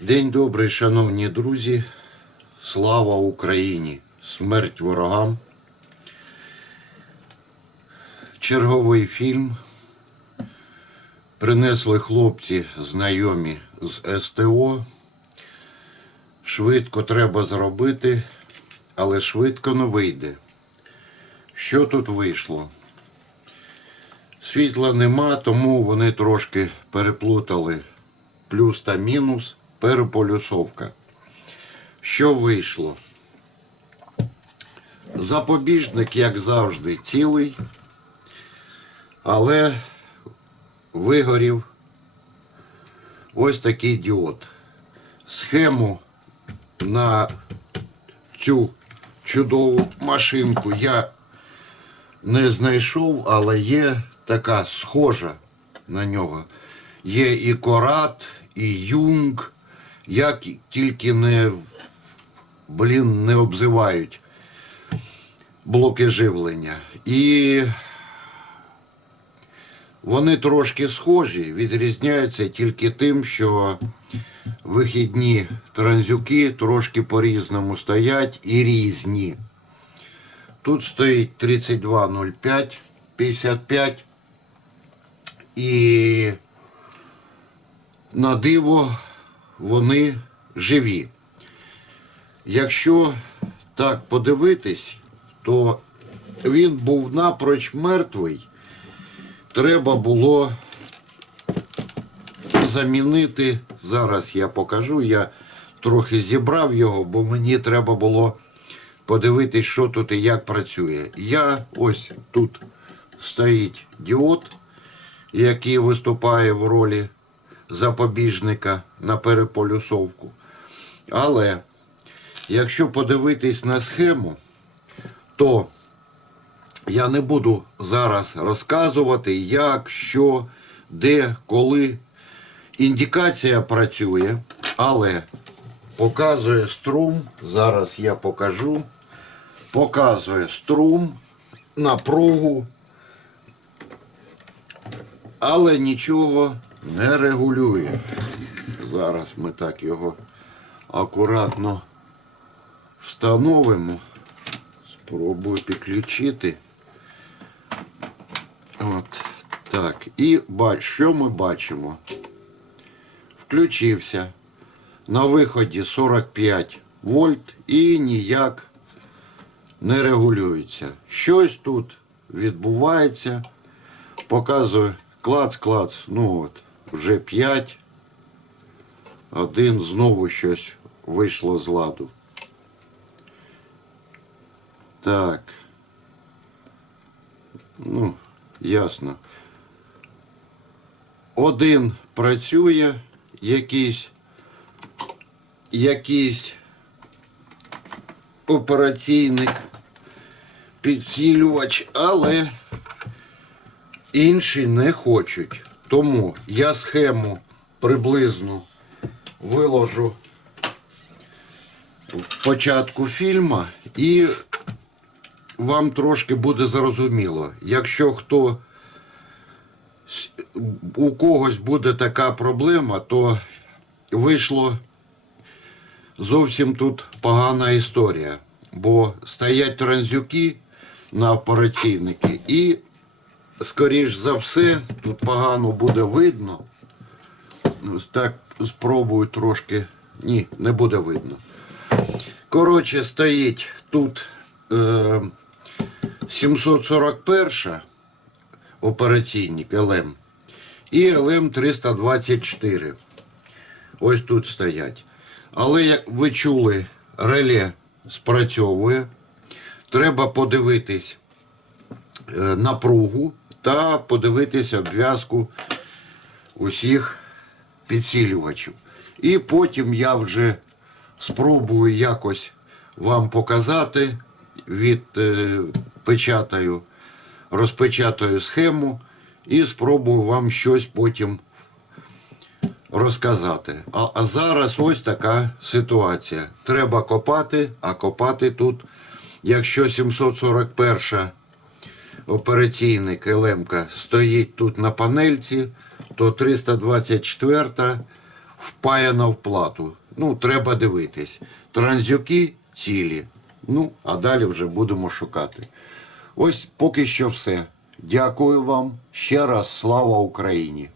День добрий, шановні друзі. Слава Україні! Смерть ворогам. Черговий фільм. Принесли хлопці знайомі з СТО. Швидко треба зробити, але швидко не вийде. Що тут вийшло? Світла нема, тому вони трошки переплутали плюс та мінус, переполюсовка. Що вийшло? Запобіжник, як завжди, цілий, але вигорів ось такий діод. Схему на цю чудову машинку я не знайшов, але є така схожа на нього. Є і Корат, і Юнг, як тільки не, блін, не обзивають блоки живлення. І вони трошки схожі, відрізняються тільки тим, що вихідні транзюки трошки по-різному стоять і різні. Тут стоїть 3205, 55 і на диво вони живі. Якщо так подивитись, то він був напроч мертвий. Треба було замінити. Зараз я покажу. Я трохи зібрав його, бо мені треба було подивитись, що тут і як працює. Я ось тут стоїть діод, який виступає в ролі запобіжника на переполюсовку. Але якщо подивитись на схему, то я не буду зараз розказувати, як, що, де, коли. Індикація працює, але показує струм. Зараз я покажу. Показує струм, напругу, але нічого не регулює. Зараз ми так його акуратно встановимо. Спробую підключити. От так. І бач, що ми бачимо? Включився. На виході 45 вольт і ніяк не регулюється. Щось тут відбувається. Показує клац-клац. Ну от, вже 5. Один знову щось вийшло з ладу. Так. Ну, ясно. Один працює, якийсь, якийсь операційник, підсилювач, але інші не хочуть. Тому я схему приблизно виложу в початку фільму і вам трошки буде зрозуміло. Якщо хто у когось буде така проблема, то вийшло зовсім тут погана історія. Бо стоять транзюки на операційники і, скоріш за все, тут погано буде видно. Так спробую трошки. Ні, не буде видно. Коротше, стоїть тут е, 741 операційник ЛМ і ЛМ 324. Ось тут стоять. Але як ви чули, реле спрацьовує. Треба подивитись е, напругу та подивитись обв'язку усіх підсилювачів. І потім я вже спробую якось вам показати, відпечатаю, розпечатаю схему і спробую вам щось потім розказати. А, а зараз ось така ситуація. Треба копати, а копати тут, якщо 741 операційник Елемка стоїть тут на панельці, то 324 впаяна в плату. Ну, треба дивитись. Транзюки цілі. Ну, а далі вже будемо шукати. Ось поки що все. Дякую вам. Ще раз слава Україні!